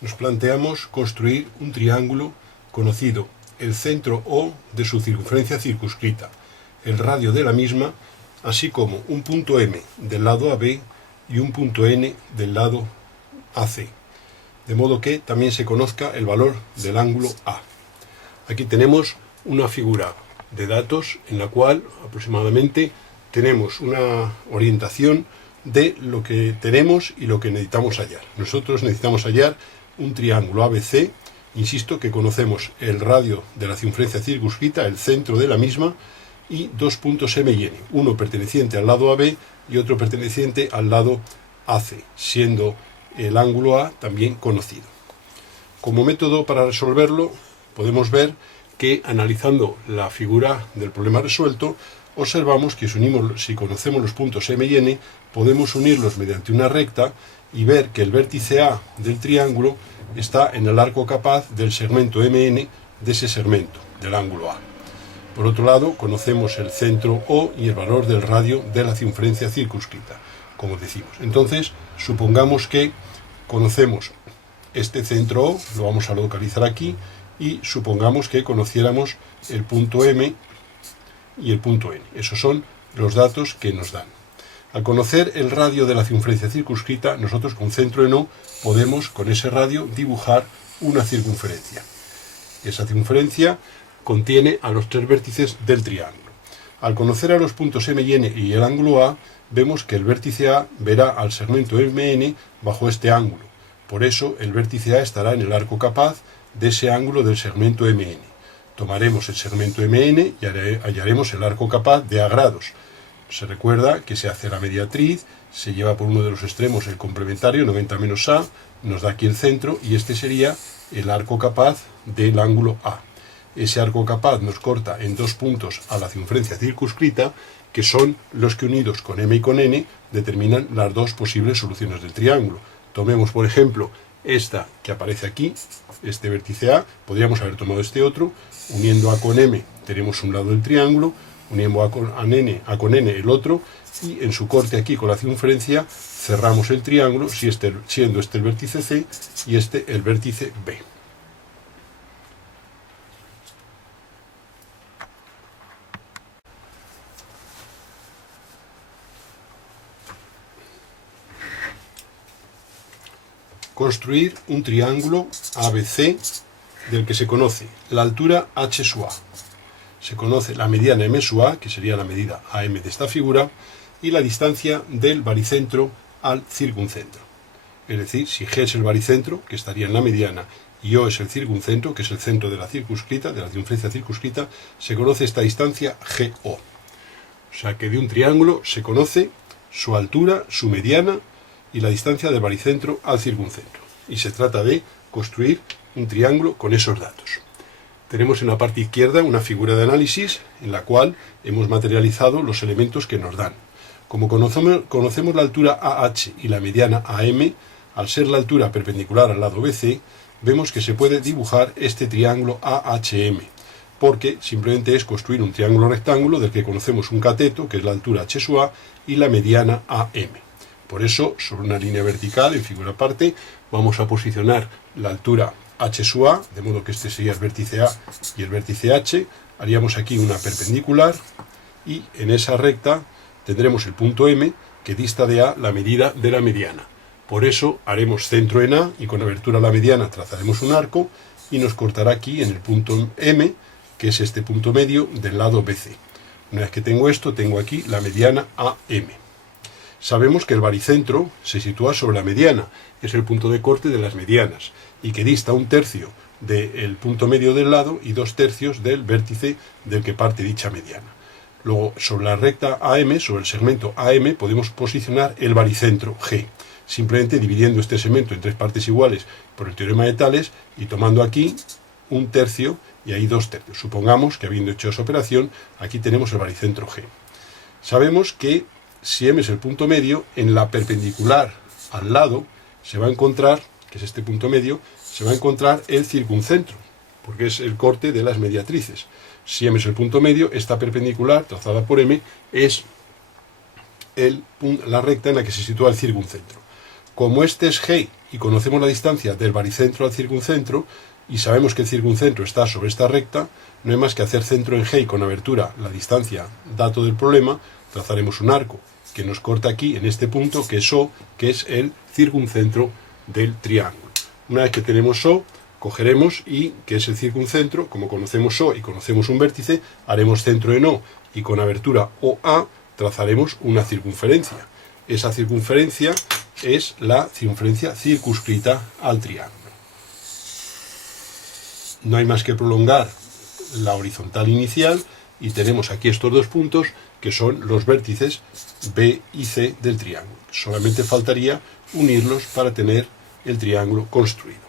nos planteamos construir un triángulo conocido el centro O de su circunferencia circunscrita, el radio de la misma, así como un punto M del lado AB y un punto N del lado AC, de modo que también se conozca el valor del ángulo A. Aquí tenemos una figura de datos en la cual aproximadamente tenemos una orientación de lo que tenemos y lo que necesitamos hallar. Nosotros necesitamos hallar un triángulo ABC, insisto que conocemos el radio de la circunferencia circunscrita, el centro de la misma, y dos puntos M y N, uno perteneciente al lado AB y otro perteneciente al lado AC, siendo el ángulo A también conocido. Como método para resolverlo, podemos ver que analizando la figura del problema resuelto, observamos que si conocemos los puntos M y N, podemos unirlos mediante una recta y ver que el vértice A del triángulo está en el arco capaz del segmento MN de ese segmento, del ángulo A. Por otro lado, conocemos el centro O y el valor del radio de la circunferencia circunscrita, como decimos. Entonces, supongamos que conocemos este centro O, lo vamos a localizar aquí, y supongamos que conociéramos el punto M y el punto N. Esos son los datos que nos dan. Al conocer el radio de la circunferencia circunscrita, nosotros con centro en O podemos con ese radio dibujar una circunferencia. Esa circunferencia contiene a los tres vértices del triángulo. Al conocer a los puntos M y N y el ángulo A, vemos que el vértice A verá al segmento MN bajo este ángulo. Por eso el vértice A estará en el arco capaz de ese ángulo del segmento MN. Tomaremos el segmento MN y hallaremos el arco capaz de A grados. Se recuerda que se hace la mediatriz, se lleva por uno de los extremos el complementario, 90 menos A, nos da aquí el centro, y este sería el arco capaz del ángulo A. Ese arco capaz nos corta en dos puntos a la circunferencia circunscrita, que son los que unidos con M y con N determinan las dos posibles soluciones del triángulo. Tomemos, por ejemplo, esta que aparece aquí, este vértice A, podríamos haber tomado este otro, uniendo A con M tenemos un lado del triángulo, uniendo A con N el otro, y en su corte aquí con la circunferencia cerramos el triángulo, siendo este el vértice C y este el vértice B. Construir un triángulo ABC del que se conoce la altura H sub A, se conoce la mediana M sub A, que sería la medida AM de esta figura, y la distancia del baricentro al circuncentro. Es decir, si G es el baricentro, que estaría en la mediana, y O es el circuncentro, que es el centro de la circunscrita, de la circunferencia circunscrita, se conoce esta distancia GO. O sea que de un triángulo se conoce su altura, su mediana, y la distancia del baricentro al circuncentro. Y se trata de construir un triángulo con esos datos. Tenemos en la parte izquierda una figura de análisis en la cual hemos materializado los elementos que nos dan. Como conocemos la altura AH y la mediana AM, al ser la altura perpendicular al lado BC, vemos que se puede dibujar este triángulo AHM, porque simplemente es construir un triángulo rectángulo del que conocemos un cateto, que es la altura H sub A, y la mediana AM. Por eso, sobre una línea vertical, en figura aparte, vamos a posicionar la altura H sub A, de modo que este sería el vértice A y el vértice H. Haríamos aquí una perpendicular y en esa recta tendremos el punto M, que dista de A la medida de la mediana. Por eso haremos centro en A y con abertura a la mediana trazaremos un arco y nos cortará aquí en el punto M, que es este punto medio del lado BC. Una vez que tengo esto, tengo aquí la mediana AM. Sabemos que el baricentro se sitúa sobre la mediana, es el punto de corte de las medianas, y que dista un tercio del punto medio del lado y 2/3 del vértice del que parte dicha mediana. Luego, sobre la recta AM, sobre el segmento AM, podemos posicionar el baricentro G, simplemente dividiendo este segmento en tres partes iguales por el teorema de Tales y tomando aquí 1/3 y ahí 2/3. Supongamos que habiendo hecho esa operación, aquí tenemos el baricentro G. Sabemos que si M es el punto medio, en la perpendicular al lado se va a encontrar, que es este punto medio, se va a encontrar el circuncentro, porque es el corte de las mediatrices. Si M es el punto medio, esta perpendicular trazada por M es la recta en la que se sitúa el circuncentro. Como este es G y conocemos la distancia del baricentro al circuncentro y sabemos que el circuncentro está sobre esta recta, no hay más que hacer centro en G y con abertura la distancia dato del problema, trazaremos un arco que nos corta aquí en este punto que es O, que es el circuncentro del triángulo. Una vez que tenemos O, cogeremos y, que es el circuncentro, como conocemos O y conocemos un vértice, haremos centro en O y con abertura OA trazaremos una circunferencia. Esa circunferencia es la circunferencia circunscrita al triángulo. No hay más que prolongar la horizontal inicial y tenemos aquí estos dos puntos que son los vértices B y C del triángulo. Solamente faltaría unirlos para tener el triángulo construido.